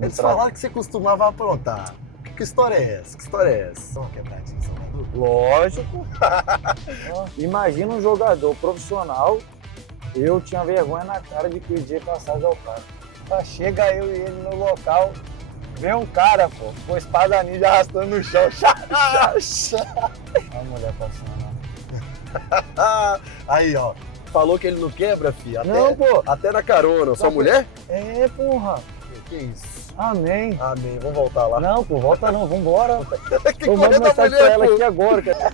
Eles falaram que você costumava aprontar. Que história é essa? Que história é essa? Só uma quebradinha, Salvador. Lógico. Imagina um jogador profissional, eu tinha vergonha na cara de pedir passagem ao cara. Chega eu e ele no local, vem um cara, pô, com a espada ninja arrastando no chão. A mulher passando. Aí, ó. Falou que ele não quebra, filho. Não, pô. Até na carona. Sua mulher? É, porra. Que isso? Amém. Amém. Vamos voltar lá. Não, pô, volta não, vambora. Que Eu mando corrida da mensagem pra mulher, ela pô. aqui agora. Cara.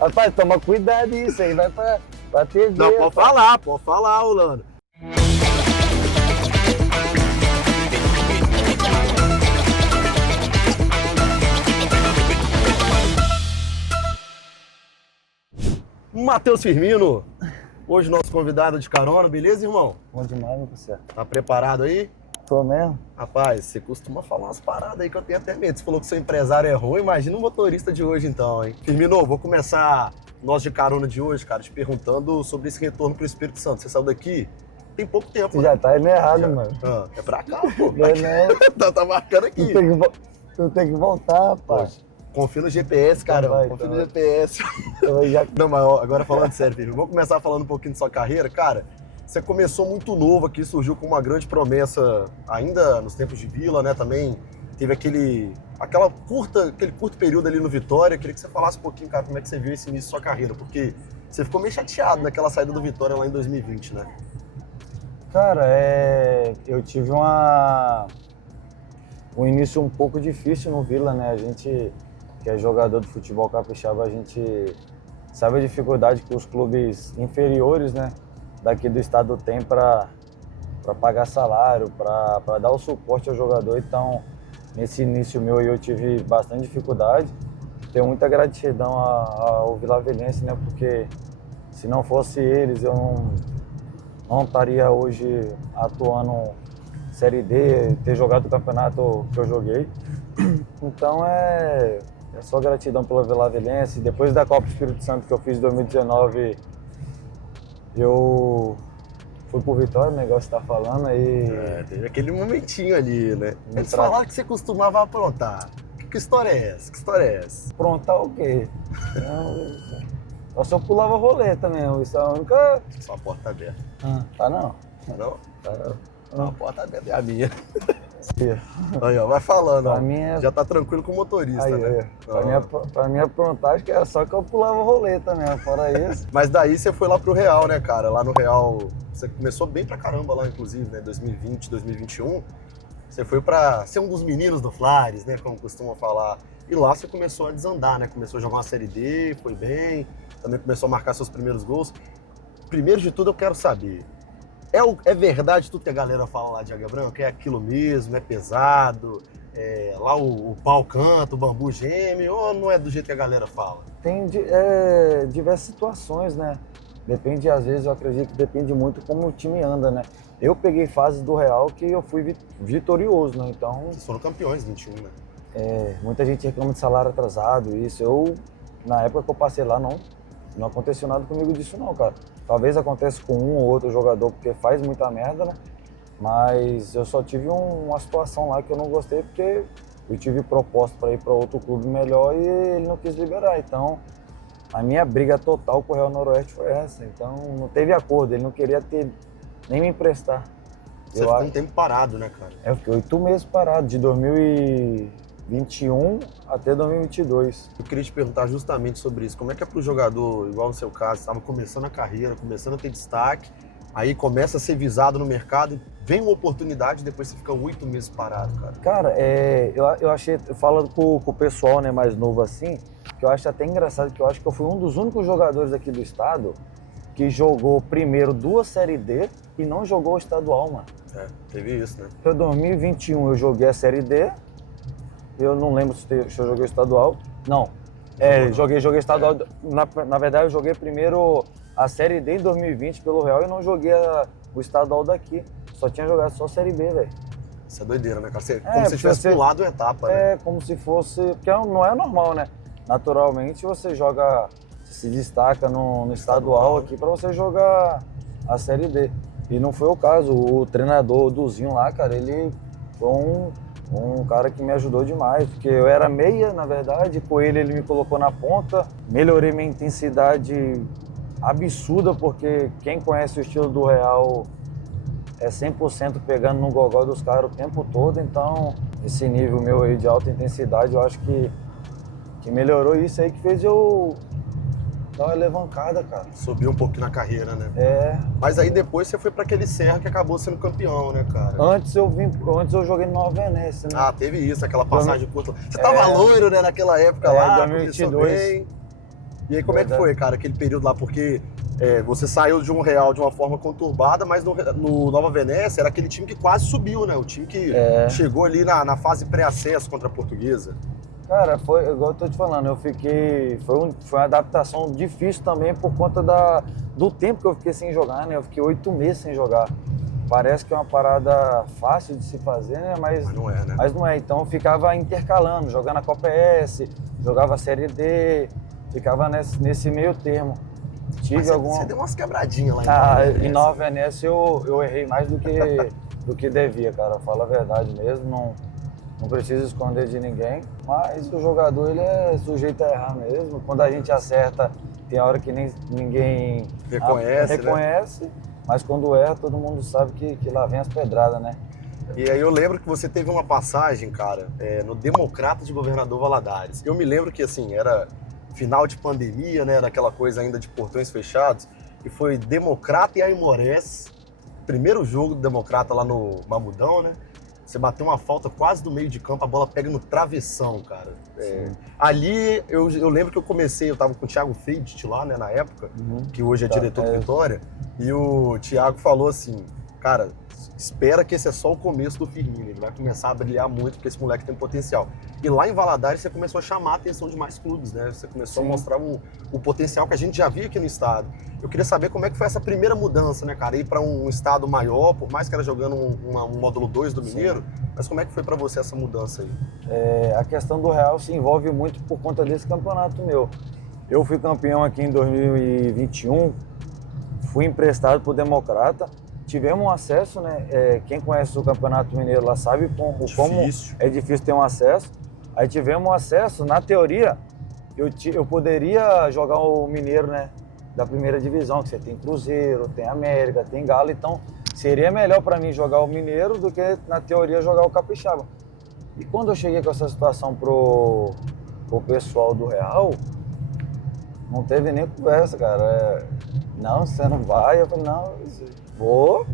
Rapaz, toma cuidado isso aí, vai pra TV. Não, pode falar, Rolando. Matheus Firmino, hoje nosso convidado de carona, beleza, irmão? Bom demais, meu parceiro. Tá preparado aí? Tô mesmo? Rapaz, você costuma falar umas paradas aí que eu tenho até medo. Você falou que seu empresário é ruim, imagina o motorista de hoje então, hein? Firmino, vou começar nós de carona de hoje, cara, te perguntando sobre esse retorno pro Espírito Santo. Você saiu daqui tem pouco tempo, Você já tá indo errado, Já. mano. É pra cá, pô. Não, tá marcando aqui. tu tem que voltar, rapaz. Confia no GPS, cara. Então vai, Confia então no vai. GPS. Eu já... Não, mas ó, agora falando sério, filho, vamos começar falando um pouquinho de sua carreira. Cara, você começou muito novo aqui, surgiu com uma grande promessa ainda nos tempos de Vila, né? Também teve aquele curto período ali no Vitória. Queria que você falasse um pouquinho, cara, como é que você viu esse início da sua carreira, porque você ficou meio chateado naquela saída do Vitória lá em 2020, né? Cara, eu tive um início um pouco difícil no Vila, né? A gente, que é jogador de futebol capixaba, a gente sabe a dificuldade que os clubes inferiores, né, daqui do estado tem para pagar salário, para dar o suporte ao jogador. Então, nesse início meu eu tive bastante dificuldade. Tenho muita gratidão ao Vilavelense, né? Porque se não fosse eles, eu não estaria hoje atuando Série D, ter jogado o campeonato que eu joguei. Então é só gratidão pelo Vilavelense. Depois da Copa Espírito Santo que eu fiz em 2019, eu fui pro Vitória, o negócio tá falando aí. Teve aquele momentinho ali, né? Eles Tra- falaram que você costumava aprontar. Que história é essa? Que história é essa? Aprontar o quê? Eu só pulava roleta mesmo, isso é a única... Só a porta aberta. Tá não? Não? Tá Não, a porta aberta é a minha. Sim. Aí, ó, vai falando, ó. Pra mim é... Já tá tranquilo com o motorista, Aí, né? pra mim aprontar, acho que era só que eu pulava roleta mesmo, fora isso. Mas daí você foi lá pro Real, né, cara? Lá no Real, você começou bem pra caramba lá, inclusive, né? 2020, 2021. Você foi pra ser um dos meninos do Flares, né? Como costumam falar. E lá você começou a desandar, né? Começou a jogar uma Série D, foi bem. Também começou a marcar seus primeiros gols. Primeiro de tudo, eu quero saber. É verdade tudo que a galera fala lá de Águia Branca? É aquilo mesmo? É pesado? Lá o pau canta, o bambu geme? Ou não é do jeito que a galera fala? Tem diversas situações, né? Depende, às vezes, eu acredito que depende muito como o time anda, né? Eu peguei fases do Real que eu fui vitorioso, né? Então, Vocês foram campeões 21, né? muita gente reclama de salário atrasado, isso. Na época que eu passei lá, não aconteceu nada comigo disso não, cara. Talvez aconteça com um ou outro jogador, porque faz muita merda, né? Mas eu só tive uma situação lá que eu não gostei, porque eu tive proposta para ir para outro clube melhor e ele não quis liberar. Então, a minha briga total com o Real Noroeste foi essa. Então, não teve acordo, ele não queria nem me emprestar. Você ficou um tempo parado, né, cara? Eu fiquei 8 meses parado, de 2021 até 2022. Eu queria te perguntar justamente sobre isso. Como é que é pro jogador, igual no seu caso, estava começando a carreira, começando a ter destaque, aí começa a ser visado no mercado, vem uma oportunidade e depois você fica 8 meses parado, cara? Cara, eu achei, falando com o pessoal, né, mais novo assim, que eu acho até engraçado, que eu acho que eu fui um dos únicos jogadores aqui do estado que jogou primeiro 2 Série D e não jogou o estadual, mano. Teve isso, né? Em 2021 eu joguei a Série D, eu não lembro se eu joguei o estadual. Não, joguei estadual. Na verdade, eu joguei primeiro a Série D em 2020 pelo Real e não joguei o estadual daqui. Só tinha jogado só a Série B, velho. Isso é doideira, né, cara? Como se tivesse pulado uma etapa, né? Como se fosse... Porque não é normal, né? Naturalmente, você joga... se destaca no estadual aqui para você jogar a Série D. E não foi o caso. O treinador Duzinho lá, cara, ele foi um cara que me ajudou demais, porque eu era meia, na verdade, com ele me colocou na ponta, melhorei minha intensidade absurda, porque quem conhece o estilo do Real é 100% pegando no gogó dos caras o tempo todo, então esse nível meu aí de alta intensidade, eu acho que melhorou isso aí, que fez eu dar uma alavancada, cara. Subiu um pouquinho na carreira, né? É. Mas aí depois você foi pra aquele Serra que acabou sendo campeão, né, cara? Antes eu joguei no Nova Venécia, né? Ah, teve isso, aquela passagem curta. Você tava loiro, né, naquela época lá, 2022. começou bem. E aí como é que foi, cara, aquele período lá? Porque você saiu de um Real de uma forma conturbada, mas no Nova Venécia era aquele time que quase subiu, né? O time que chegou ali na fase pré-acesso contra a Portuguesa. Cara, foi igual eu tô te falando, eu fiquei... Foi uma adaptação difícil também por conta do tempo que eu fiquei sem jogar, né? Eu fiquei 8 meses sem jogar. Parece que é uma parada fácil de se fazer, né? Mas não é, né? Mas não é. Então eu ficava intercalando, jogando a Copa S, jogava a Série D, ficava nesse meio termo. Mas você deu umas quebradinhas lá em Nova Venécia eu errei mais do que devia, cara. Falo a verdade mesmo, não preciso esconder de ninguém. Mas o jogador, ele é sujeito a errar mesmo. Quando a gente acerta, tem hora que ninguém reconhece. Né? Mas quando erra, todo mundo sabe que lá vem as pedradas, né? E aí eu lembro que você teve uma passagem, cara, no Democrata de Governador Valadares. Eu me lembro que, assim, era final de pandemia, né? Era aquela coisa ainda de portões fechados. E foi Democrata e Aimorés. Primeiro jogo do Democrata lá no Mamudão, né? Você bateu uma falta quase do meio de campo, a bola pega no travessão, cara. Ali, eu lembro que eu tava com o Thiago Feidt lá, né, na época, que hoje é diretor do Vitória, e o Thiago falou assim, cara, espera que esse é só o começo do Firmino, ele vai começar a brilhar muito porque esse moleque tem potencial. E lá em Valadares você começou a chamar a atenção de mais clubes, né? Você começou a mostrar o potencial que a gente já via aqui no estado. Eu queria saber como é que foi essa primeira mudança, né, cara? Ir para um estado maior, por mais que era jogando um módulo 2 do Mineiro, mas como é que foi para você essa mudança aí? A questão do Real se envolve muito por conta desse campeonato meu. Eu fui campeão aqui em 2021, fui emprestado pro Democrata, tivemos um acesso, né? Quem conhece o Campeonato Mineiro lá sabe como é difícil ter um acesso. Aí tivemos um acesso, na teoria, eu poderia jogar o Mineiro, né? Da primeira divisão, que você tem Cruzeiro, tem América, tem Galo, então seria melhor para mim jogar o Mineiro do que, na teoria, jogar o Capixaba. E quando eu cheguei com essa situação pro pessoal do Real, não teve nem conversa, cara. Não, você não vai. Eu falei, não, vou.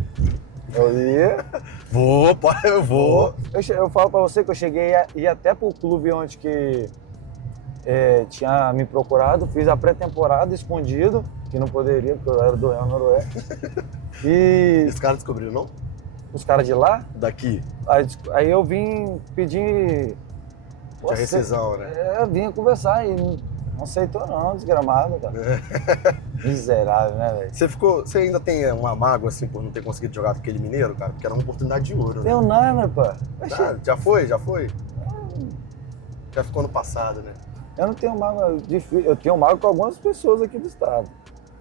Eu ia. Vou, pai, eu vou. Eu falo pra você que eu cheguei a ir até pro clube onde que tinha me procurado, fiz a pré-temporada escondido, que não poderia, porque eu era do Real Noroeste. E os caras descobriram, não? Os caras de lá? Daqui. Aí eu vim pedir... Tinha rescisão, né? Vim conversar e não aceitou não, desgramado, cara. Miserável, né, velho? Você ainda tem uma mágoa, assim, por não ter conseguido jogar com aquele Mineiro, cara? Porque era uma oportunidade de ouro, né? Tenho nada, pá. Já foi? Já ficou no passado, né? Eu não tenho mágoa difícil. Eu tenho mágoa com algumas pessoas aqui do estado.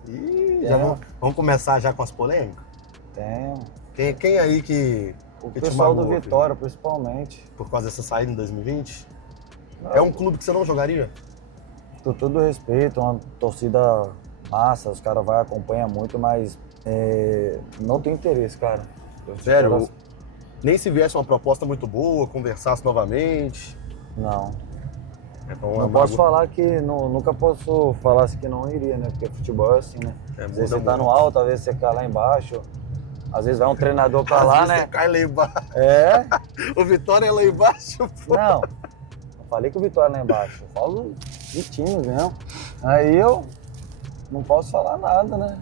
Ih, vamos começar já com as polêmicas? Tenho. Quem aí que o pessoal do Vitória, principalmente. Por causa dessa saída em 2020? Não. É um clube que você não jogaria? Com todo respeito, uma torcida massa, os caras vão acompanhar muito, mas não tem interesse, cara. Sério? Nem se viesse uma proposta muito boa, conversasse novamente? Não. Não posso falar que... nunca posso falar assim que não iria, né? Porque futebol é assim, né? Às vezes você tá no alto, às vezes você cai lá embaixo. Às vezes vai um treinador pra lá, né? Você cai lá embaixo. O Vitória é lá embaixo, pô. Não falei que o Vitória é lá embaixo. Eu falo de times mesmo. Aí eu não posso falar nada, né?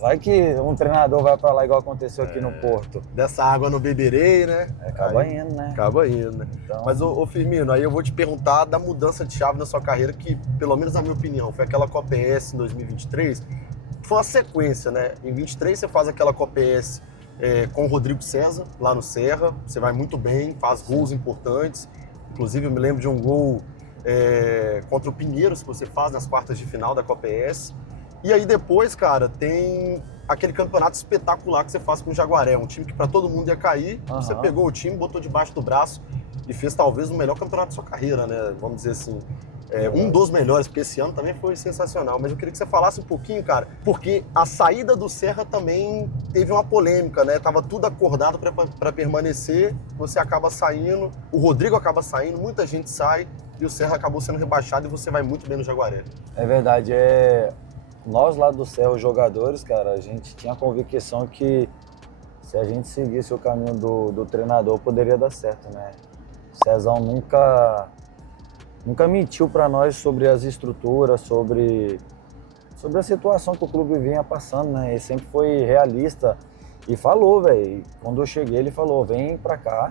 Vai que um treinador vai pra lá igual aconteceu aqui no Porto. Dessa água não beberei, né? Acaba indo, né? Acaba indo, né? Então... Mas, ô Firmino, aí eu vou te perguntar da mudança de chave na sua carreira, que, pelo menos na minha opinião, foi aquela Copa ES em 2023. Foi uma sequência, né? Em 23 você faz aquela Copa ES com o Rodrigo César, lá no Serra. Você vai muito bem, faz gols importantes. Inclusive, eu me lembro de um gol contra o Pinheiros que você faz nas quartas de final da Copa ES. E aí depois, cara, tem aquele campeonato espetacular que você faz com o Jaguaré, um time que para todo mundo ia cair, você pegou o time, botou debaixo do braço e fez talvez o melhor campeonato da sua carreira, né? Vamos dizer assim. Um dos melhores, porque esse ano também foi sensacional. Mas eu queria que você falasse um pouquinho, cara, porque a saída do Serra também teve uma polêmica, né? Tava tudo acordado para permanecer, você acaba saindo, o Rodrigo acaba saindo, muita gente sai e o Serra acabou sendo rebaixado e você vai muito bem no Jaguaré. É verdade, nós lá do Serra, os jogadores, cara, a gente tinha a convicção que se a gente seguisse o caminho do treinador, poderia dar certo, né? O Cezão nunca mentiu para nós sobre as estruturas, sobre a situação que o clube vinha passando, né? Ele sempre foi realista e falou, velho. Quando eu cheguei, ele falou: vem pra cá,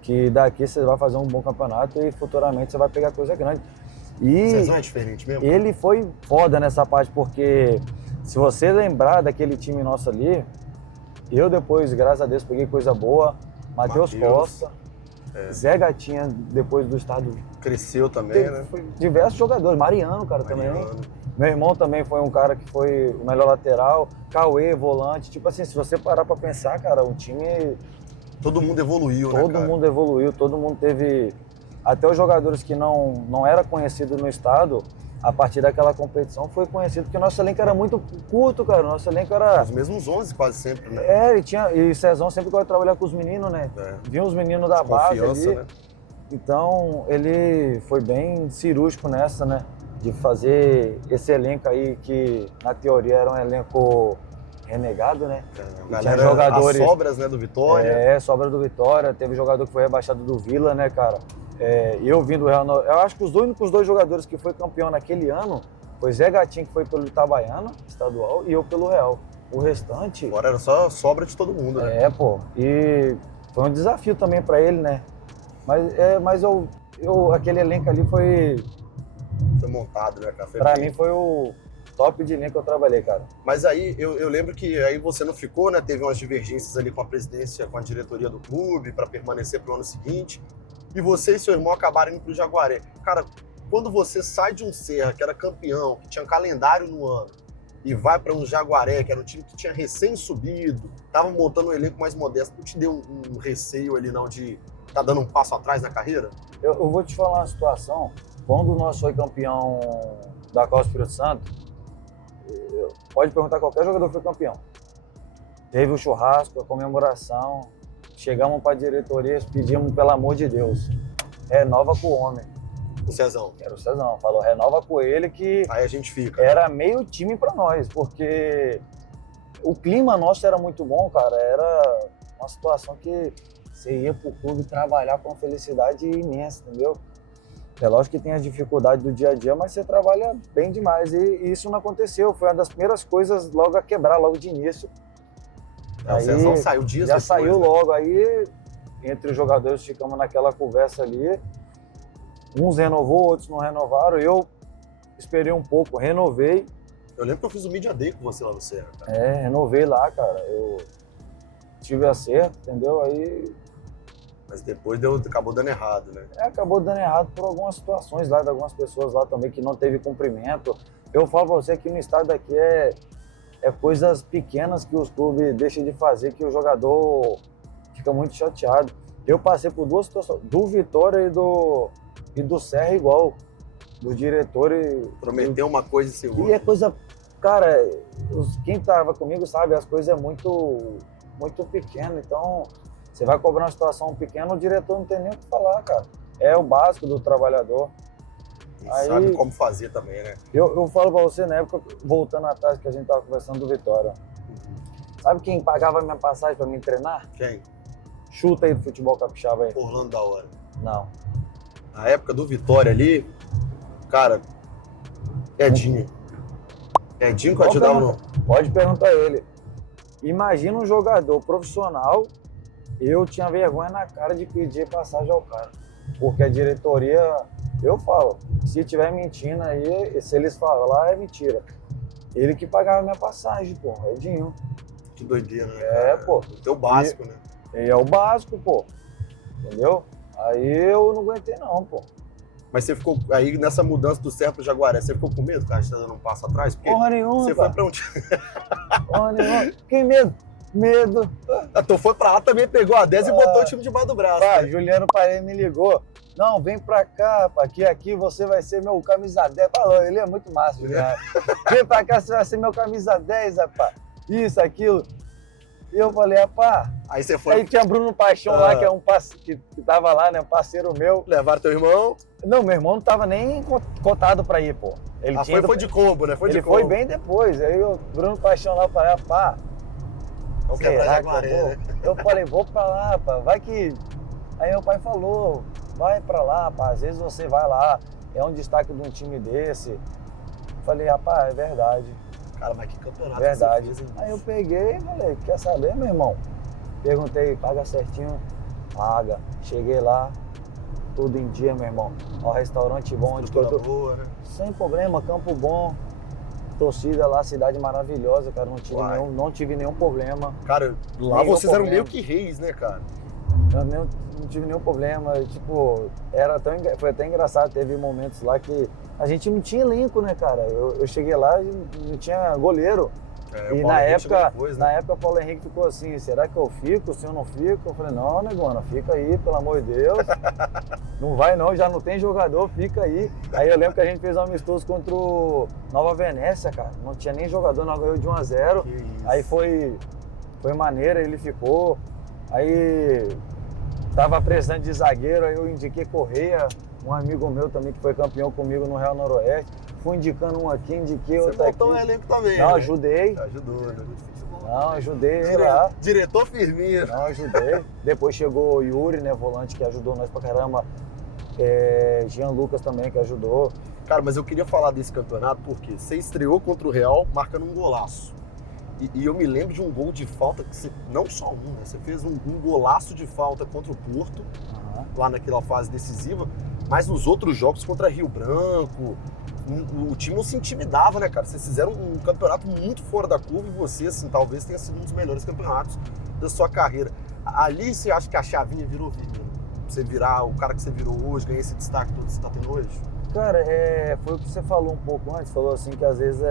que daqui você vai fazer um bom campeonato e futuramente você vai pegar coisa grande. E Cezão é diferente mesmo? Ele foi foda nessa parte, porque se você lembrar daquele time nosso ali, eu depois, graças a Deus, peguei coisa boa, Matheus Costa, Zé Gatinha, depois do estado. Cresceu também, né? Diversos jogadores, Mariano, cara, também. Meu irmão também foi um cara que foi o melhor lateral, Cauê, volante. Tipo assim, se você parar pra pensar, cara, o time... Todo mundo evoluiu, né, cara? Todo mundo evoluiu, todo mundo teve... Até os jogadores que não era conhecido no estado, a partir daquela competição foi conhecido, porque o nosso elenco era muito curto, cara. O nosso elenco era... Os mesmos 11 quase sempre, né? E Cezão sempre gosta de trabalhar com os meninos, né? Vinha os meninos da base ali. Né? Então, ele foi bem cirúrgico nessa, né? De fazer esse elenco aí que, na teoria, era um elenco renegado, né? Tinha jogadores... As sobras, né, do Vitória. Sobra do Vitória. Teve jogador que foi rebaixado do Vila, né, cara? Eu vim do Real... Eu acho que os únicos dois jogadores que foi campeão naquele ano foi Zé Gatinho, que foi pelo Itabaiana, estadual, e eu pelo Real. O restante... Agora era só sobra de todo mundo, né? E foi um desafio também pra ele, né? Mas aquele elenco ali foi montado, né, cara? Pra mim foi o top de elenco que eu trabalhei, cara. Mas aí, eu lembro que aí você não ficou, né? Teve umas divergências ali com a presidência, com a diretoria do clube, pra permanecer pro ano seguinte. E você e seu irmão acabaram indo pro Jaguaré. Cara, quando você sai de um Serra, que era campeão, que tinha calendário no ano, e vai para um Jaguaré, que era um time que tinha recém subido, tava montando um elenco mais modesto, não te deu um receio ali não de tá dando um passo atrás na carreira? Eu vou te falar uma situação. Quando nós foi campeão da Copa Espírito Santo, pode perguntar, qualquer jogador foi campeão. Teve o churrasco, a comemoração, chegamos para a diretoria, pedimos, pelo amor de Deus, renova com o homem. O Cezão. Era o Cezão, falou, renova com ele que... Aí a gente fica. Era meio time para nós, porque o clima nosso era muito bom, cara. Era uma situação que você ia pro clube trabalhar com uma felicidade imensa, entendeu? É lógico que tem as dificuldades do dia a dia, mas você trabalha bem demais. E isso não aconteceu. Foi uma das primeiras coisas logo a quebrar, logo de início. Aí, o Cezão saiu dias já depois, saiu né? logo. Aí, entre os jogadores, ficamos naquela conversa ali. Uns renovou, outros não renovaram. Eu esperei um pouco, renovei. Eu lembro que eu fiz o Media Day com você lá no Serra, cara. Renovei lá, cara. Eu tive acerto, entendeu? Aí... Mas depois acabou dando errado, né? Acabou dando errado por algumas situações lá, de algumas pessoas lá também que não teve cumprimento. Eu falo pra você que no estado aqui é coisas pequenas que os clubes deixam de fazer, que o jogador fica muito chateado. Eu passei por duas situações, do Vitória e do Serra igual, dos diretores. Prometeu uma coisa e segura. E é coisa, cara, quem tava comigo sabe, as coisas é muito, muito pequeno, então... Você vai cobrar uma situação pequena, o diretor não tem nem o que falar, cara. É o básico do trabalhador. E sabe como fazer também, né? Eu falo pra você, na época, voltando atrás, que a gente tava conversando do Vitória. Sabe quem pagava a minha passagem pra me treinar? Quem? Chuta aí do futebol capixaba aí. Orlando da Hora. Não. Na época do Vitória ali, cara, Edinho. Edinho que ajudava no... Pode perguntar a ele. Imagina um jogador profissional... Eu tinha vergonha na cara de pedir passagem ao cara. Porque a diretoria, eu falo, se tiver mentindo aí, se eles falar, é mentira. Ele que pagava minha passagem, pô, Edinho. Que doideira, né? Pô. O teu básico, né? É o básico, pô. Entendeu? Aí eu não aguentei não, pô. Mas você ficou, aí nessa mudança do Serra pro Jaguaré, você ficou com medo, cara, de estar dando um passo atrás? Porque porra nenhuma, você cara. foi pra um time... Que medo. Medo. Tu foi pra lá, também pegou a 10 e botou o time debaixo do braço. Pá, né? Juliano Paes me ligou. Não, vem pra cá, pá, que aqui você vai ser meu camisa 10. Falou, ele é muito massa, Juliano. Vem pra cá, você vai ser meu camisa 10, rapaz. Isso, aquilo. E eu falei, rapaz. Aí você foi. Aí tinha Bruno Paixão lá, que é um que tava lá, né? Um parceiro meu. Levaram teu irmão. Não, meu irmão não tava nem cotado pra ir, pô. Ele foi de combo, né? Foi ele de combo. foi bem depois. Aí o Bruno Paixão lá, eu falei, rapaz. Vamos quebrar Jaguaré, né? Eu falei, vou pra lá, pá, vai que... Aí meu pai falou, vai pra lá, pá, às vezes você vai lá, é um destaque de um time desse. Eu falei, rapaz, é verdade. Cara, mas que campeonato Verdade. que você fez, hein? Aí eu peguei e falei, quer saber, meu irmão? Perguntei, paga certinho? Paga. Cheguei lá, tudo em dia, meu irmão. Ó, restaurante bom, onde que eu tô... boa, né? Sem problema, campo bom. Torcida lá, cidade maravilhosa, cara. Não tive nenhum problema. Cara, lá Nenhum vocês eram problema. meio que reis, né, cara? Eu não tive nenhum problema. Tipo, foi até engraçado. Teve momentos lá que a gente não tinha elenco, né, cara? Eu cheguei lá e não tinha goleiro. E na época, o Paulo Henrique ficou assim, será que eu fico, se eu não fico? Eu falei, não, negona, fica aí, pelo amor de Deus. Não vai não, já não tem jogador, fica aí. Aí eu lembro que a gente fez um amistoso contra o Nova Venécia, cara. Não tinha nem jogador, nós ganhamos de 1-0. Aí foi maneiro, ele ficou. Aí tava precisando de zagueiro, aí eu indiquei Correia, um amigo meu também que foi campeão comigo no Real Noroeste. Fui indicando um aqui, indiquei outro aqui. Você botou o elenco também, Não, né? ajudei. Ajudou, né? Não, ajudei ele lá. Diretor Firmino. Não, ajudei. Depois chegou o Yuri, né, volante, que ajudou nós pra caramba. Jean Lucas também, que ajudou. Cara, mas eu queria falar desse campeonato porque você estreou contra o Real marcando um golaço. E eu me lembro de um gol de falta, que você, não só um, né? Você fez um golaço de falta contra o Porto, lá naquela fase decisiva, mas nos outros jogos contra Rio Branco, o time não se intimidava, né, cara? Vocês fizeram um campeonato muito fora da curva e você, assim, talvez tenha sido um dos melhores campeonatos da sua carreira. Ali você acha que a chavinha virou, Firmino? Você virar o cara que você virou hoje, ganhar esse destaque todo que você tá tendo hoje? Cara, foi o que você falou um pouco antes, falou assim que às vezes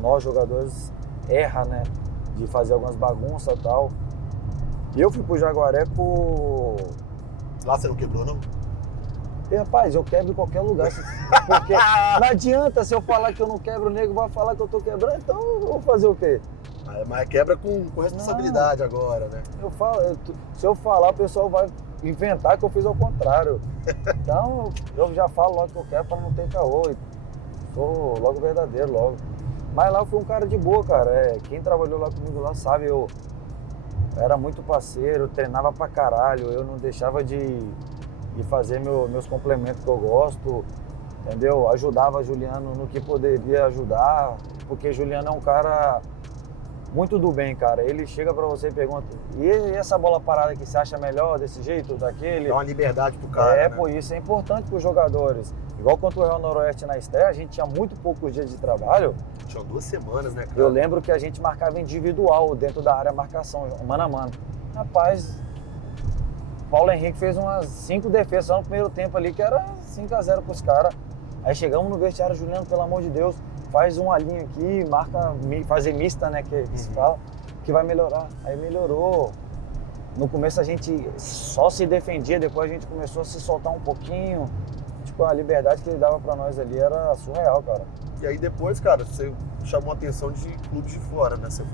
nós jogadores erra, né, de fazer algumas bagunças e tal. E eu fui pro Jaguaré por... Lá você não quebrou, não? E, rapaz, eu quebro em qualquer lugar. Porque não adianta se eu falar que eu não quebro, o nego vai falar que eu tô quebrando, então eu vou fazer o quê? Mas quebra com responsabilidade agora, né? Se eu falar, o pessoal vai inventar que eu fiz ao contrário. Então, eu já falo logo que eu quero pra não ter caô. Sou logo verdadeiro, logo. Mas lá eu fui um cara de boa, cara. Quem trabalhou lá comigo lá sabe, eu era muito parceiro, treinava pra caralho, eu não deixava de fazer meus complementos que eu gosto, entendeu? Ajudava Juliano no que poderia ajudar, porque Juliano é um cara muito do bem, cara. Ele chega pra você e pergunta, e essa bola parada aqui, você acha melhor desse jeito, daquele? Dá uma liberdade pro cara, né? Pô, isso é importante pros jogadores. Igual contra o Real Noroeste na estreia, a gente tinha muito poucos dias de trabalho. Tinha 2 semanas, né, cara? Eu lembro que a gente marcava individual dentro da área marcação, mano a mano. Rapaz, Paulo Henrique fez umas 5 defesas só no primeiro tempo ali, que era 5-0 pros caras. Aí chegamos no vestiário, Juliano, pelo amor de Deus, faz uma linha aqui, marca, fazer mista, né, que se fala, que vai melhorar. Aí melhorou. No começo a gente só se defendia, depois a gente começou a se soltar um pouquinho. Tipo, a liberdade que ele dava pra nós ali era surreal, cara. E aí depois, cara, você chamou a atenção de clubes de fora, né? Você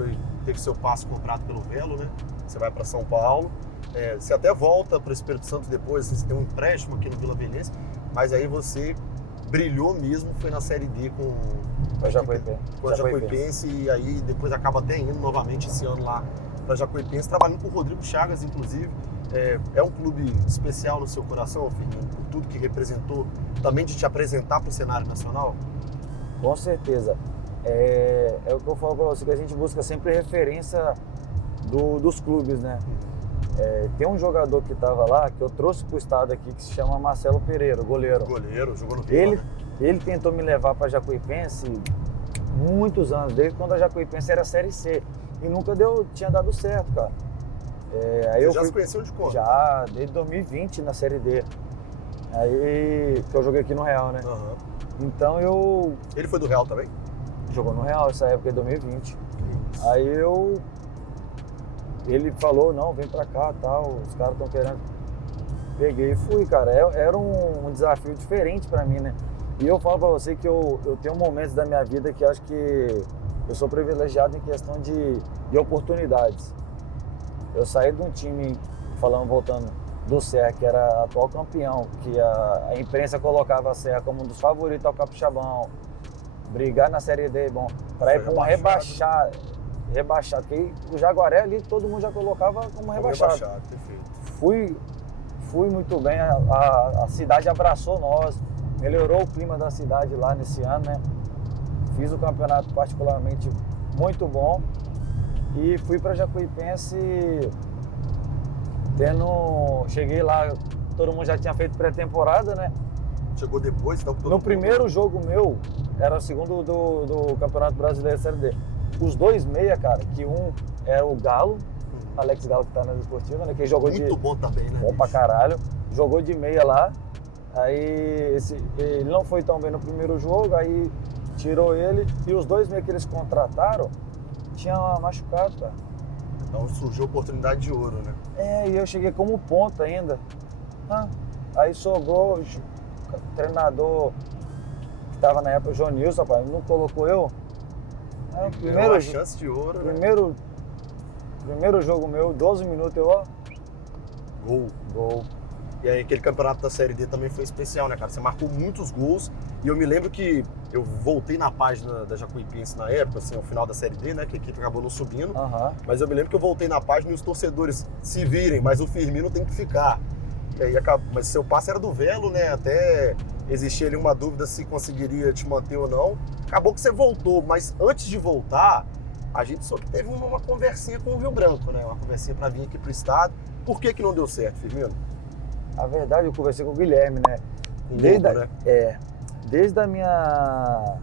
teve seu passe comprado pelo Velo, né? Você vai pra São Paulo. Você até volta pro Espírito Santo depois, você tem um empréstimo aqui no Vila Velhense, mas aí você brilhou mesmo, foi na Série D com a Jacuipense, e aí depois acaba até indo novamente esse ano lá pra Jacuipense, trabalhando com o Rodrigo Chagas, inclusive. É um clube especial no seu coração, Firmino, por tudo que representou, também de te apresentar pro cenário nacional? Com certeza. É o que eu falo pra você, que a gente busca sempre referência dos clubes, né? Tem um jogador que estava lá, que eu trouxe pro estado aqui, que se chama Marcelo Pereira, goleiro. Goleiro, jogou no Vila, né? Ele tentou me levar para Jacuipense muitos anos, desde quando a Jacuipense era Série C. E nunca tinha dado certo, cara. Aí Você já se conheceu de quando? Já, desde 2020 na Série D. Aí, que eu joguei aqui no Real, né? Então Ele foi do Real também? Jogou no Real essa época, em 2020. Aí ele falou, não, vem pra cá, tal, os caras estão querendo. Peguei e fui, cara. Era um desafio diferente pra mim, né? E eu falo pra você que eu tenho momentos da minha vida que acho que eu sou privilegiado em questão de oportunidades. Eu saí de um time, voltando, do Serra, que era atual campeão, que a imprensa colocava a Serra como um dos favoritos ao Capixabão, brigar na Série D, bom, para ir para um rebaixado, porque o Jaguaré ali todo mundo já colocava como rebaixado. Perfeito. Fui muito bem, a cidade abraçou nós, melhorou o clima da cidade lá nesse ano, né? Fiz o campeonato particularmente muito bom e fui para Jacuipense cheguei lá, todo mundo já tinha feito pré-temporada, né? Chegou depois, então todo No primeiro jogo meu, era o segundo do Campeonato Brasileiro Série D. Os dois meia, cara, que um era o Galo, Alex Galo, que tá na Esportiva, né? Que jogou muito bom também, né? Bom pra caralho. Jogou de meia lá. Aí ele não foi tão bem no primeiro jogo, aí tirou ele. E os dois meia que eles contrataram tinham machucado, cara. Então surgiu oportunidade de ouro, né? E eu cheguei como ponta ainda. Aí sobrou o treinador que estava na época, o Jonilson, rapaz, não colocou eu. Primeiro chance de ouro, primeiro jogo meu, 12 minutos, Gol. E aí aquele campeonato da Série D também foi especial, né, cara? Você marcou muitos gols e eu me lembro que eu voltei na página da Jacuipense na época, assim, ao final da Série D, né, que a equipe acabou não subindo. Mas eu me lembro que eu voltei na página e os torcedores se virem, mas o Firmino tem que ficar. E aí mas seu passe era do Velo, né, até existia ali uma dúvida se conseguiria te manter ou não. Acabou que você voltou, mas antes de voltar, a gente soube que teve uma conversinha com o Rio Branco, né, uma conversinha para vir aqui pro estado. Por que não deu certo, Firmino? A verdade, eu conversei com o Guilherme, né? Desde a minha...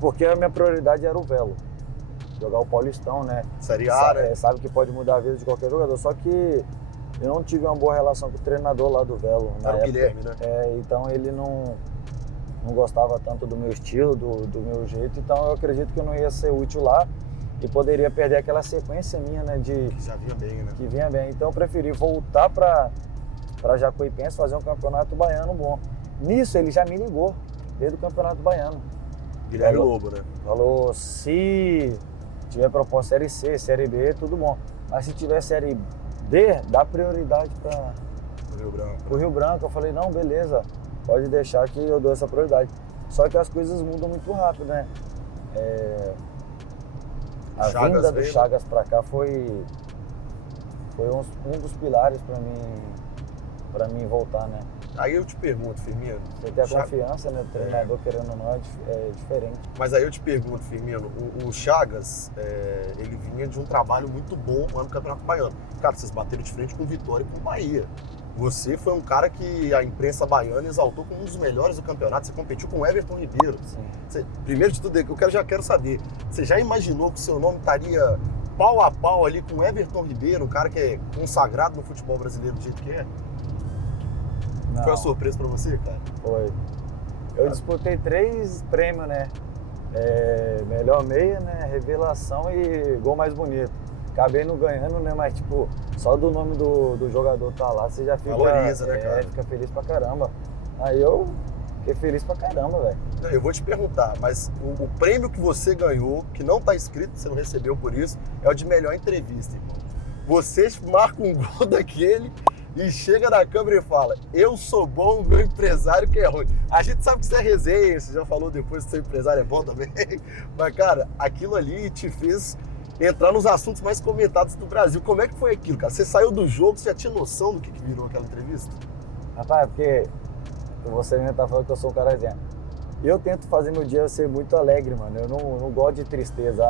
Porque a minha prioridade era o Velo. Jogar o Paulistão, né? Série A, né? Sabe que pode mudar a vida de qualquer jogador. Só que eu não tive uma boa relação com o treinador lá do Velo. Era o Guilherme, né? Então ele não gostava tanto do meu estilo, do meu jeito. Então eu acredito que eu não ia ser útil lá. E poderia perder aquela sequência minha, né? Que já vinha bem, né? Que vinha bem. Então eu preferi voltar para Jacuipense, fazer um campeonato baiano bom. Nisso ele já me ligou, desde o campeonato baiano. Guilherme Lobo, né? Falou, se tiver proposta Série C, Série B, tudo bom. Mas se tiver Série D, dá prioridade para o Rio Branco. Eu falei, não, beleza, pode deixar que eu dou essa prioridade. Só que as coisas mudam muito rápido, né? A vinda do Chagas para cá foi um dos pilares para mim voltar, né? Aí eu te pergunto, Firmino... Você tem a confiança, né? O treinador, querendo ou não, é diferente. Mas aí eu te pergunto, Firmino, o Chagas, ele vinha de um trabalho muito bom lá no Campeonato Baiano. Cara, vocês bateram de frente com o Vitória e com o Bahia. Você foi um cara que a imprensa baiana exaltou como um dos melhores do campeonato. Você competiu com o Everton Ribeiro. Primeiro de tudo, eu já quero saber, você já imaginou que o seu nome estaria pau a pau ali com o Everton Ribeiro, um cara que é consagrado no futebol brasileiro do jeito que é? Não. Foi uma surpresa pra você, cara? Foi. Eu disputei 3 prêmios, né? Melhor meia, né? Revelação e gol mais bonito. Acabei não ganhando, né? Mas, tipo, só do nome do jogador tá lá, você já fica... Valoriza, né, cara? Fica feliz pra caramba. Aí eu fiquei feliz pra caramba, velho. Eu vou te perguntar, mas o prêmio que você ganhou, que não tá escrito, você não recebeu por isso, é o de melhor entrevista, irmão. Você marca um gol daquele e chega na câmera e fala, eu sou bom, meu empresário que é ruim. A gente sabe que você é resenha, você já falou depois que seu empresário é bom também. Mas, cara, aquilo ali te fez entrar nos assuntos mais comentados do Brasil. Como é que foi aquilo, cara? Você saiu do jogo, você já tinha noção do que virou aquela entrevista? Rapaz, porque você mesmo tá falando que eu sou um cara resenha. Eu tento fazer meu dia ser muito alegre, mano. Eu não gosto de tristeza.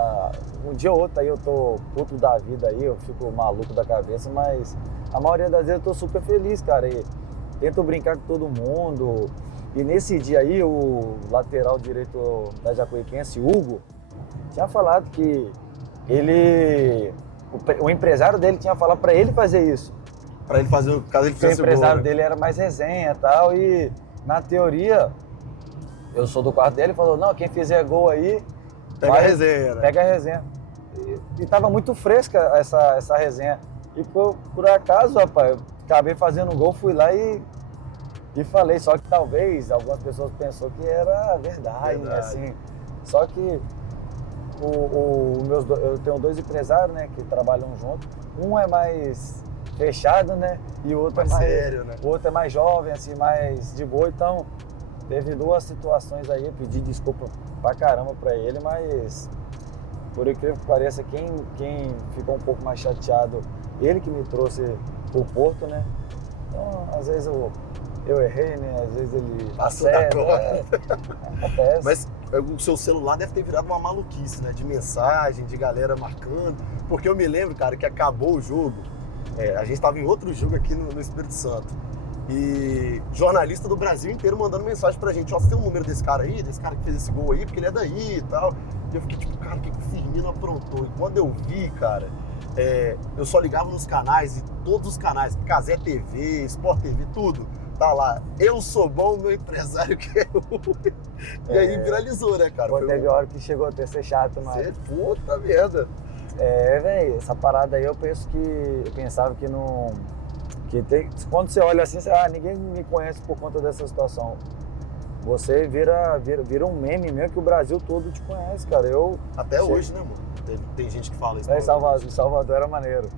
Um dia ou outro aí eu tô puto da vida aí, eu fico maluco da cabeça, mas a maioria das vezes eu tô super feliz, cara. E tento brincar com todo mundo. E nesse dia aí, o lateral direito da Jacuipense, Hugo, tinha falado que o empresário dele tinha falado pra ele fazer isso. Pra ele fazer, caso ele fizesse o empresário gol, né? dele era mais resenha e tal, e na teoria, eu sou do quarto dele, falou, não, quem fizer gol aí... Pega a resenha, né? Pega a resenha. E tava muito fresca essa resenha. E por acaso, rapaz, eu acabei fazendo gol, fui lá e falei. Só que talvez algumas pessoas pensou que era verdade, né? Assim. Só que eu tenho 2 empresários, né, que trabalham junto. Um é mais fechado, né? E o outro mais sério, né? O outro é mais jovem, assim, mais de boa. Então, teve 2 situações aí, eu pedi desculpa pra caramba pra ele, mas por incrível que pareça, quem ficou um pouco mais chateado, ele que me trouxe pro Porto, né? Então, às vezes eu errei, né? Às vezes ele acerta. Acontece. Mas o seu celular deve ter virado uma maluquice, né? De mensagem, de galera marcando. Porque eu me lembro, cara, que acabou o jogo. A gente estava em outro jogo aqui no Espírito Santo. E jornalista do Brasil inteiro mandando mensagem pra gente. Ó, você tem um número desse cara aí? Desse cara que fez esse gol aí? Porque ele é daí e tal. E eu fiquei tipo, cara, o que o Firmino aprontou? E quando eu vi, cara, eu só ligava nos canais, e todos os canais, Cazé TV, Sport TV, tudo. Tá lá, eu sou bom, meu empresário que é ruim. E aí viralizou, né, cara? Pô, teve hora que chegou a ser chato, mas... Puta merda. Velho, essa parada aí eu pensava que não... Quando você olha assim, ninguém me conhece por conta dessa situação. Você vira um meme mesmo que o Brasil todo te conhece, cara. Até hoje, né, mano? Tem gente que fala isso. Salvador era maneiro.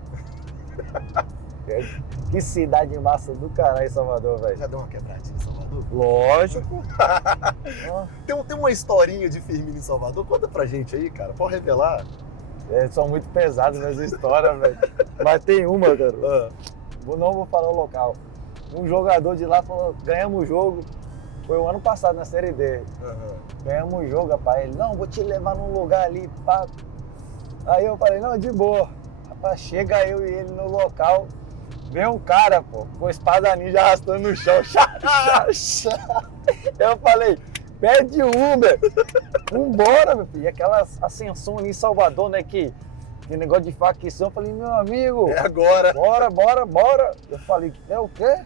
Que cidade massa do caralho, Salvador, velho. Já deu uma quebradinha em Salvador? Lógico. Tem uma historinha de Firmino em Salvador? Conta pra gente aí, cara. Pode revelar? São muito pesadas minhas histórias, velho. Mas tem uma, cara. Não vou falar o local. Um jogador de lá falou, ganhamos o jogo. Foi o ano passado, na Série D. Ganhamos o jogo, rapaz. Ele, não, vou te levar num lugar ali, pá. Aí eu falei, não, de boa. Rapaz, chega eu e ele no local. Vem um cara, pô, com espada ninja arrastando no chão. Eu falei, pede Uber. Vambora, meu filho. E aquela ascensão ali em Salvador, né, que negócio de facção. Eu falei, meu amigo. É agora. Bora. Eu falei, é o quê?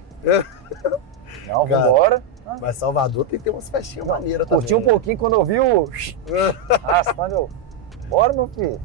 Não, vambora. Mas Salvador tem que ter umas festinhas maneiras também. Curti um pouquinho quando eu vi o... arrastando. Bora, meu filho.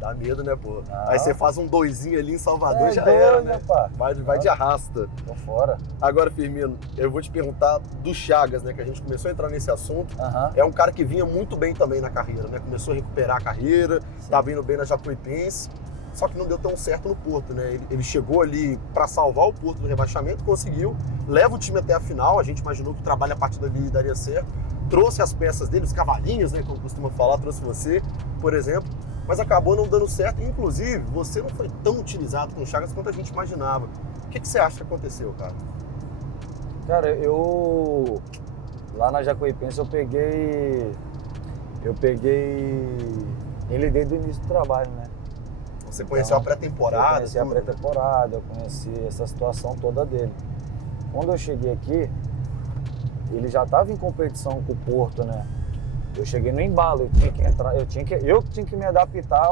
Dá medo, né, pô? Não. Aí você faz um 2zinho ali em Salvador, já era, né? Pá. Vai de arrasta. Tô fora. Agora, Firmino, eu vou te perguntar do Chagas, né? Que a gente começou a entrar nesse assunto. Uhum. É um cara que vinha muito bem também na carreira, né? Começou a recuperar a carreira, tava indo bem na Jacuipense, só que não deu tão certo no Porto, né? Ele chegou ali para salvar o Porto do rebaixamento, conseguiu, leva o time até a final, a gente imaginou que o trabalho a partir dali daria certo, trouxe as peças dele, os cavalinhos, né? Como costuma falar, trouxe você, por exemplo. Mas acabou não dando certo, inclusive você não foi tão utilizado com o Chagas quanto a gente imaginava. O que você acha que aconteceu, cara? Cara, lá na Jacuipense eu peguei ele desde o início do trabalho, né? Você conheceu a pré-temporada? Eu conheci a pré-temporada, eu conheci essa situação toda dele. Quando eu cheguei aqui, ele já estava em competição com o Porto, né? Eu cheguei no embalo, eu tinha que me adaptar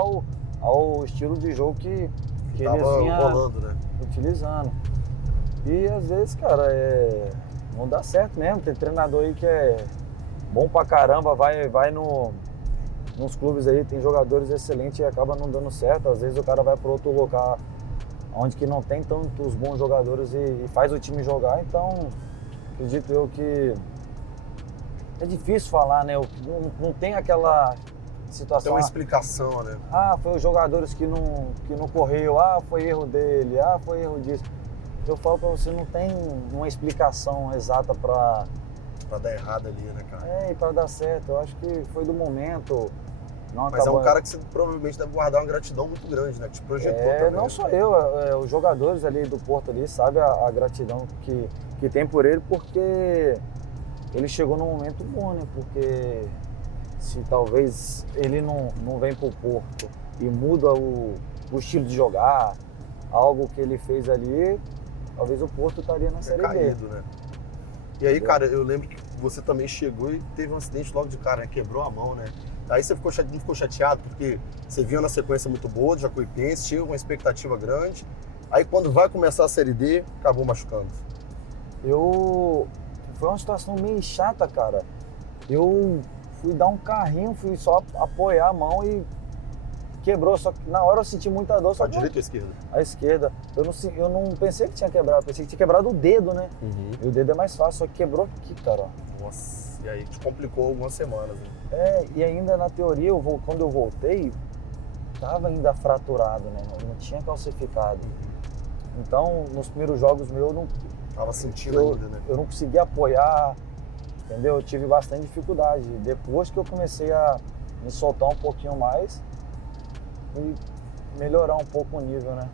ao estilo de jogo que eles vinham rolando, né? Utilizando. E às vezes, cara, não dá certo mesmo. Tem treinador aí que é bom pra caramba, vai nos clubes aí, tem jogadores excelentes e acaba não dando certo. Às vezes o cara vai para outro local onde que não tem tantos bons jogadores e faz o time jogar. Então, acredito eu que é difícil falar, né? Não tem aquela situação. Tem uma explicação, né? Foi os jogadores que não correu, foi erro dele, foi erro disso. Eu falo pra você, não tem uma explicação exata pra dar errado ali, né, cara? E pra dar certo. Eu acho que foi do momento. Mas é um cara que você provavelmente deve guardar uma gratidão muito grande, né? Que te projetou também. Não só eu, os jogadores ali do Porto ali sabem a gratidão que tem por ele, porque ele chegou num momento bom, né? Porque se talvez ele não vem pro Porto e muda o estilo de jogar, algo que ele fez ali, talvez o Porto estaria na Série B. Né? E aí, cara, eu lembro que você também chegou e teve um acidente logo de cara, né? Quebrou a mão, né? Aí você não ficou chateado, porque você vinha na sequência muito boa, de Jacuipense, tinha uma expectativa grande. Aí quando vai começar a Série D, acabou machucando. Foi uma situação meio chata, cara. Eu fui dar um carrinho, fui só apoiar a mão e quebrou, só que na hora eu senti muita dor. Só A direita ou a esquerda? a esquerda. Eu não pensei que tinha quebrado, pensei que tinha quebrado o dedo, né? E o dedo é mais fácil, só que quebrou aqui, cara, ó. Nossa, e aí te complicou algumas semanas, né? E ainda na teoria, quando eu voltei, tava ainda fraturado, né? Não tinha calcificado. Então, nos primeiros jogos meus, Tava sentindo ainda, né? eu não conseguia apoiar, entendeu? Eu tive bastante dificuldade. Depois que eu comecei a me soltar um pouquinho mais e melhorar um pouco o nível, né?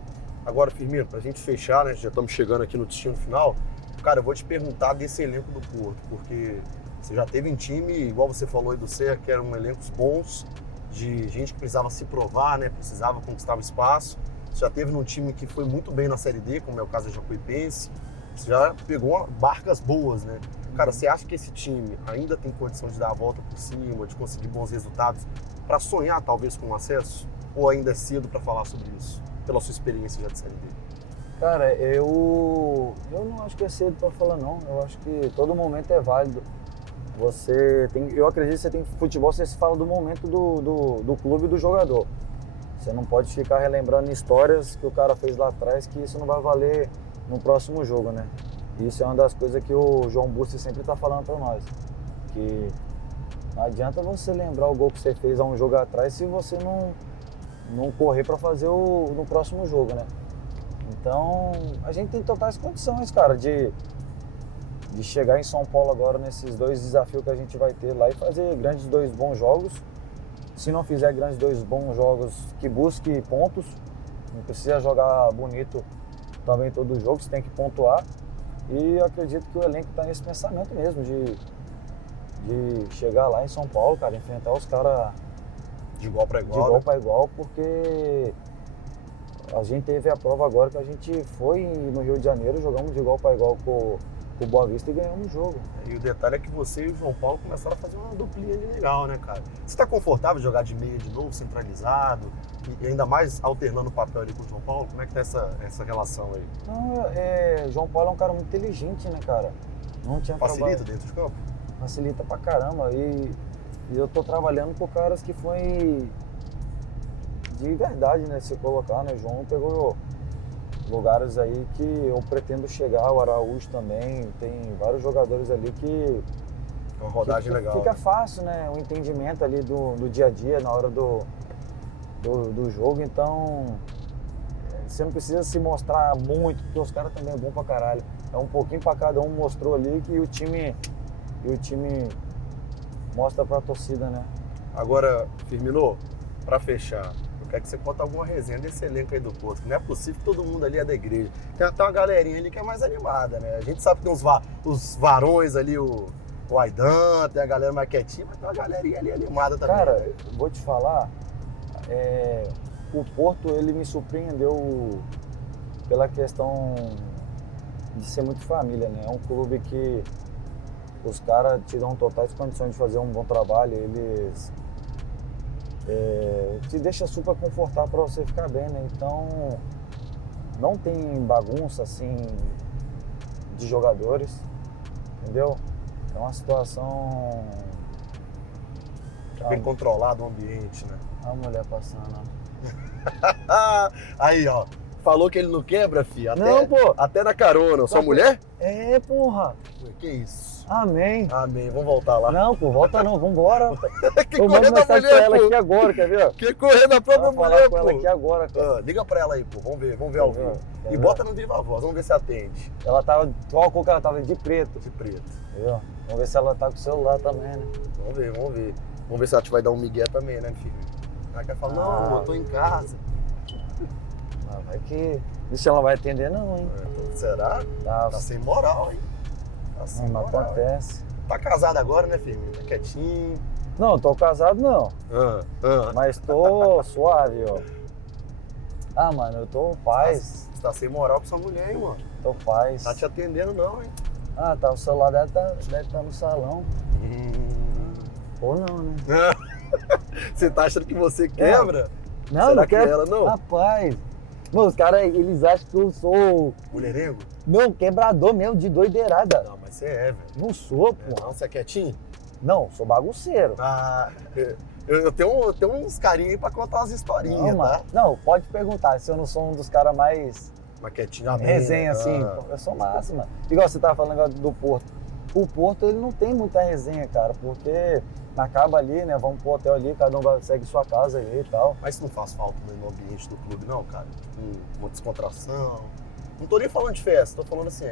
Agora, Firmino, pra gente fechar, né? Já estamos chegando aqui no destino final. Cara, eu vou te perguntar desse elenco do Porto, porque você já teve em time, igual você falou aí do Serra, que eram elencos bons, de gente que precisava se provar, né? Precisava conquistar o espaço. Você já teve num time que foi muito bem na Série D, como é o caso da Jacuipense. Você já pegou barcas boas, né? Cara, você acha que esse time ainda tem condição de dar a volta por cima, de conseguir bons resultados, para sonhar talvez com o acesso? Ou ainda é cedo para falar sobre isso, pela sua experiência já de Série D? Cara, eu não acho que é cedo para falar, não. Eu acho que todo momento é válido. Eu acredito que você tem futebol, você se fala do momento do clube e do jogador. Você não pode ficar relembrando histórias que o cara fez lá atrás, que isso não vai valer no próximo jogo, né? Isso é uma das coisas que o João Bussi sempre está falando para nós. Que não adianta você lembrar o gol que você fez há um jogo atrás se você não correr para fazer no próximo jogo, né? Então, a gente tem totais condições, cara, de chegar em São Paulo agora nesses 2 desafios que a gente vai ter lá e fazer grandes 2 bons jogos. Se não fizer grandes 2 bons jogos, que busque pontos. Não precisa jogar bonito também todo jogo, você tem que pontuar. E eu acredito que o elenco está nesse pensamento mesmo, de chegar lá em São Paulo, cara, enfrentar os caras De igual para igual. de igual né? para igual, porque a gente teve a prova agora que a gente foi no Rio de Janeiro, jogamos de igual para igual com o Boa Vista e ganhamos o jogo. E o detalhe é que você e o João Paulo começaram a fazer uma duplinha ali legal, né, cara? Você tá confortável de jogar de meia de novo, centralizado, e ainda mais alternando o papel ali com o João Paulo? Como é que tá essa relação aí? Não, João Paulo é um cara muito inteligente, né, cara? Não tinha Facilita dentro de campo? Facilita pra caramba. E eu tô trabalhando com caras que foi de verdade, né? Se colocar, né? O João pegou lugares aí que eu pretendo chegar, o Araújo também, tem vários jogadores ali que Uma rodagem legal. fica né? fácil, né? O entendimento ali do dia a dia, na hora do jogo, então você não precisa se mostrar muito, porque os caras também é bom pra caralho. É um pouquinho pra cada um, mostrou ali que o time mostra pra torcida, né? Agora, Firmino, pra fechar, eu quero que você conte alguma resenha desse elenco aí do Porto. Não é possível que todo mundo ali é da igreja. Tem até uma galerinha ali que é mais animada, né? A gente sabe que tem os varões ali, o Aidan, tem a galera mais quietinha, mas tem uma galerinha ali animada também. Cara, né? vou te falar, o Porto, ele me surpreendeu pela questão de ser muito família, né? É um clube que os caras te dão totais condições de fazer um bom trabalho, eles te deixam super confortável para você ficar bem, né? Então, não tem bagunça, assim, de jogadores, entendeu? É uma situação... Bem controlado o ambiente, né? A mulher passando. Aí, ó. Falou que ele não quebra, filho. Não, pô. Até na carona. Sua mulher? Porra. Que isso? Amém. Amém. Vamos voltar lá. Não, pô, volta não, vambora. Que Eu mando correr da mensagem pra mulher, ela pô. aqui agora, quer ver? Que correr da própria Vou mulher, falar com pô. ela aqui agora, cara. Ah, liga pra ela aí, pô. Vamos ver ao vivo. Quer E ver? bota no Viva Voz. Vamos ver se atende. Ela tava, qual a cor que ela tava? De preto, De preto. entendeu? Vamos ver se ela tá com o celular também, né? Vamos ver. Vamos ver se ela te vai dar um migué também, né, filho? Ela quer falar, não, amor, eu tô em casa. Ah, vai que... Isso ela vai atender não, hein? Será? Tá, Tá sem moral, hein? Tá sem não moral. acontece. Tá casado agora, né, filho? Tá quietinho. Não, tô casado não, mas tô suave, ó. Ah, mano, eu tô paz, Você tá sem moral com sua mulher, hein, mano? tô paz. Tá te atendendo não, hein? Ah, tá, o celular deve tá no salão. Ou não, né? Você tá achando que você quebra? Não, Será não que quero. ela não? Rapaz, mano, os caras, eles acham que eu sou, Mulherengo? não, quebrador mesmo, de doideirada. Não, mas você é, velho. Não sou, pô. Não, você é quietinho? Não, sou bagunceiro. Ah, Eu tenho uns carinhos aí pra contar umas historinhas, Não, mano. tá? Não, pode perguntar se eu não sou um dos caras mais Mas quietinho, amém, resenha, né? assim. Eu sou massa, mano. Igual você tava falando agora do Porto. O Porto, ele não tem muita resenha, cara, porque acaba ali, né? Vamos pro hotel ali, cada um segue sua casa ali e tal. Mas isso não faz falta no ambiente do clube, não, cara? Uma descontração. Não tô nem falando de festa, tô falando assim,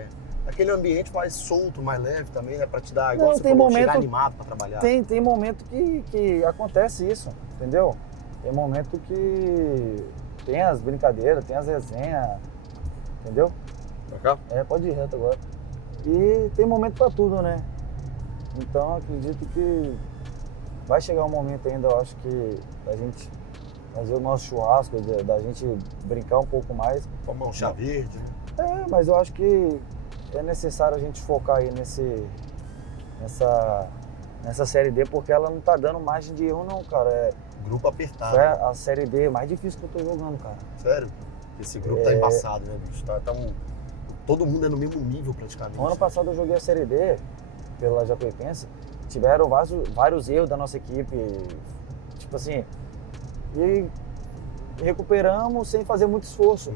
aquele ambiente mais solto, mais leve também, né? Pra te dar, igual Não, você tem falou, momento- chegar animado pra trabalhar. Tem momento que acontece isso, entendeu? Tem momento que tem as brincadeiras, tem as resenhas, entendeu? Pra cá? Pode ir reto agora. E tem momento pra tudo, né? Então acredito que vai chegar um momento ainda, eu acho que da gente fazer o nosso churrasco, da gente brincar um pouco mais. Tomar um chá verde, né? Mas eu acho que é necessário a gente focar aí nessa Série D, porque ela não tá dando margem de erro não, cara. Grupo apertado. Foi a Série D mais difícil que eu tô jogando, cara. Sério? Esse grupo tá embaçado, né, bicho? Todo mundo é no mesmo nível, praticamente. No ano passado eu joguei a Série D pela Jacuipense, tiveram vários erros da nossa equipe, tipo assim, e recuperamos sem fazer muito esforço.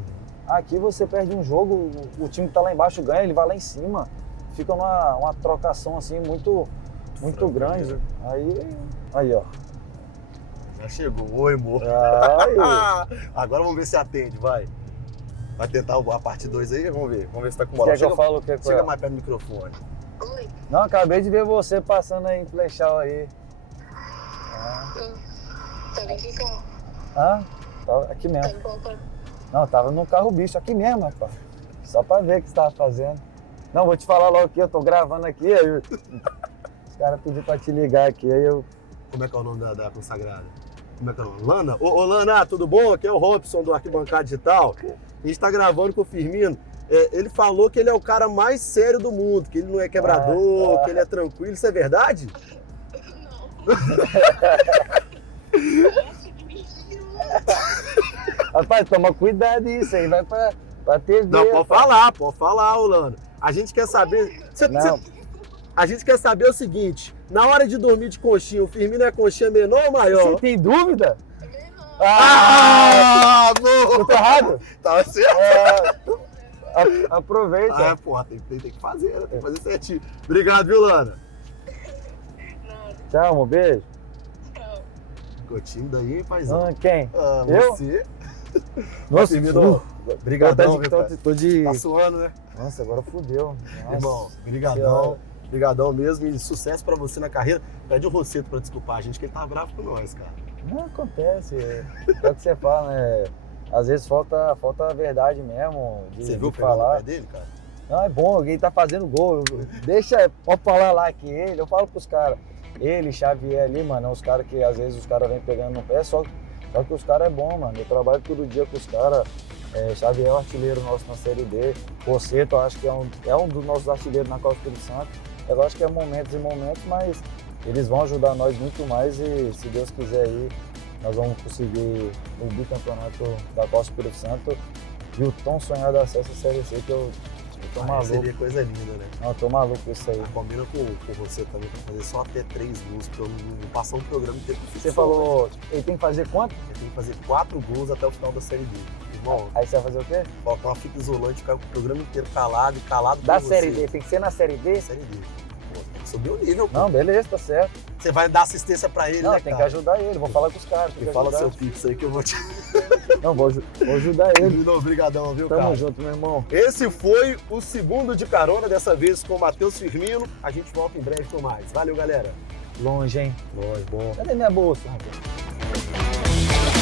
Aqui você perde um jogo, o time que tá lá embaixo ganha, ele vai lá em cima, fica uma trocação assim muito grande. Aí, ó. Já chegou. Oi, amor. Aí. Agora vamos ver se atende, vai. Vai tentar a parte 2 aí? Vamos ver se tá com Quer moral. que eu falo o que Chega mais perto do microfone. Oi. Não, acabei de ver você passando aí em Flechal aí. Tá bem que carro? Tá aqui Tá mesmo. em qual carro? Não, tava no carro bicho, aqui mesmo, rapaz. Só pra ver o que você tava fazendo. Não, vou te falar logo aqui, eu tô gravando aqui, aí os caras pediram pra te ligar aqui, aí eu... Como é que é o nome da consagrada? Como é que é o nome? Lana? Ô, Lana, tudo bom? Aqui é o Robson do Arquibancada Digital. A gente tá gravando com o Firmino. Ele falou que ele é o cara mais sério do mundo, que ele não é quebrador, que ele é tranquilo. Isso é verdade? Não. Nossa, que mentira. Rapaz, toma cuidado isso aí, vai pra TV. Não, pode falar, ô Lana. A gente quer saber... Não. A gente quer saber o seguinte, na hora de dormir de conchinha, o Firmino é conchinha menor ou maior? Você tem dúvida? É menor. Eu Amor! tô errado? Tá certo? Aproveita. Porra, tem que fazer, né? Tem que fazer certinho. Obrigado, viu, Lana? Nada. Tchau, um beijo. Tchau. Ficou tímido aí, hein, paizão? Quem? Eu? Você? Nossa, Firmino, brigadão, viu, cara? tô de... Tá suando, né? Nossa, agora fudeu. Nossa. Irmão, brigadão. Brigadão mesmo e sucesso pra você na carreira. Pede o Rosseto pra desculpar a gente, que ele tá bravo com nós, cara. Não acontece, é o que você fala, né? Às vezes falta a verdade mesmo Você de viu o pegando o falar. pé dele, cara? Não, é bom, alguém tá fazendo gol. Pode falar lá que ele, eu falo pros caras. Ele, Xavier ali, mano, os caras que às vezes os caras vêm pegando no pé, só que os caras é bom, mano. Eu trabalho todo dia com os caras. Xavier é o artilheiro nosso na Série D. Rosseto, eu acho que é um dos nossos artilheiros na Copa do Espírito Santo. Eu acho que é momentos e momentos, mas eles vão ajudar nós muito mais e, se Deus quiser aí, nós vamos conseguir o bicampeonato da Copa do Espírito Santo e o tão sonhado acesso à Série C, que eu tô maluco. Seria coisa linda, né? Não, eu tô maluco com isso aí. Combina com você também pra fazer só até 3 gols, pra eu não passar um programa inteiro com Você falou, ele tem que fazer quanto? Eu tenho que fazer 4 gols até o final da Série D. Irmão, Aí você vai fazer o quê? colocar uma fita isolante, ficar com o programa inteiro calado Da por Série você. D, tem que ser na Série D? Série D. Pô, tem que subir o nível, pô. Não, beleza, tá certo. Você vai dar assistência pra ele, Não, né, tem que cara? ajudar ele, vou falar com os caras. tem Me que fala ajudar. seu pix aí que eu vou te... Não, vou ajudar ele. Não, obrigadão, viu, Tamo cara? junto, meu irmão. Esse foi o segundo de carona, dessa vez com o Matheus Firmino. A gente volta em breve com mais. Valeu, galera. Longe, hein? Bom. Cadê minha bolsa, rapaz?